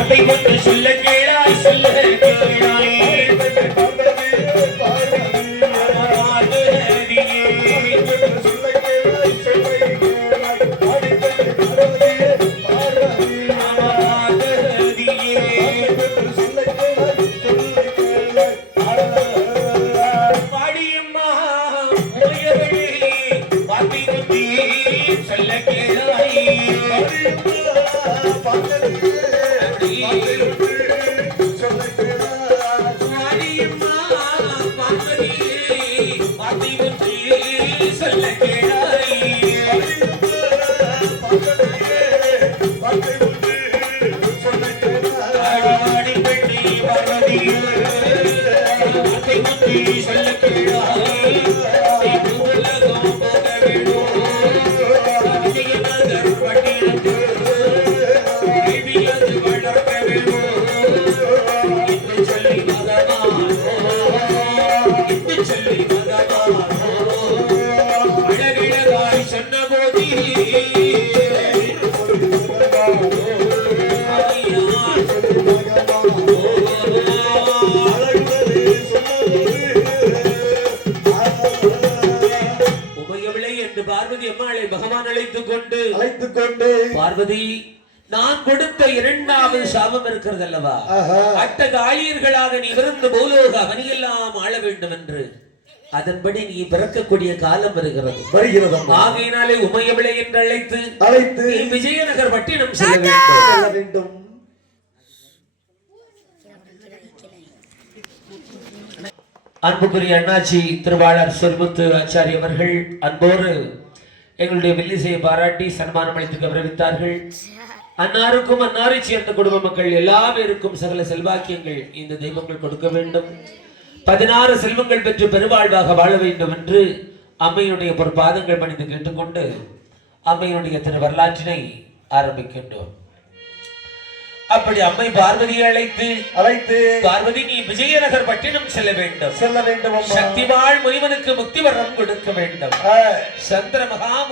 அதை வந்து சொல்ல கேளாய் சொல்ல கேளாய் பார்வதி, நான் கொடுத்த இரண்டாவது சாபம் இருக்கிறது அல்லவா? அட்டகாளியர்களாக நீ விருந்து பூலோக அவனியெல்லாம் ஆள வேண்டும் என்று, அதன்படி நீ பிறக்கக்கூடிய காலம் வருகிறது. ஆகையினாலே உமையவிளை என்று அழைத்து நீ விஜயநகர் பட்டினம் செல்ல வேண்டும். அன்புக்குரிய அண்ணாச்சி திருவாளர் சொர்முத்து ஆச்சாரி அவர்கள் அன்போடு எங்களுடைய வெள்ளிசையை பாராட்டி சன்மானம் அளித்து கௌரவித்தார்கள். அன்னாருக்கும் அன்னாரை சேர்ந்த குடும்ப மக்கள் எல்லாருக்கும் சகல செல்வாக்கியங்கள் இந்த தெய்வங்கள் கொடுக்க வேண்டும். 16 செல்வங்கள் பெற்று பெருவாழ்வாக வாழ வேண்டும் என்று அம்மையுடைய பொற்பாதங்கள் பணிந்து கேட்டுக்கொண்டு அம்மையுடைய திரு வரலாற்றினை ஆரம்பிக்கின்றோம். அப்படி அம்மை பார்வதியை அழைத்து பார்வதி, நீ விஜயநகர் பட்டினம் செல்ல வேண்டும். சக்திவாள் முனிவனுக்கு முக்தி வரம் கொடுக்க வேண்டும். சந்திர மகா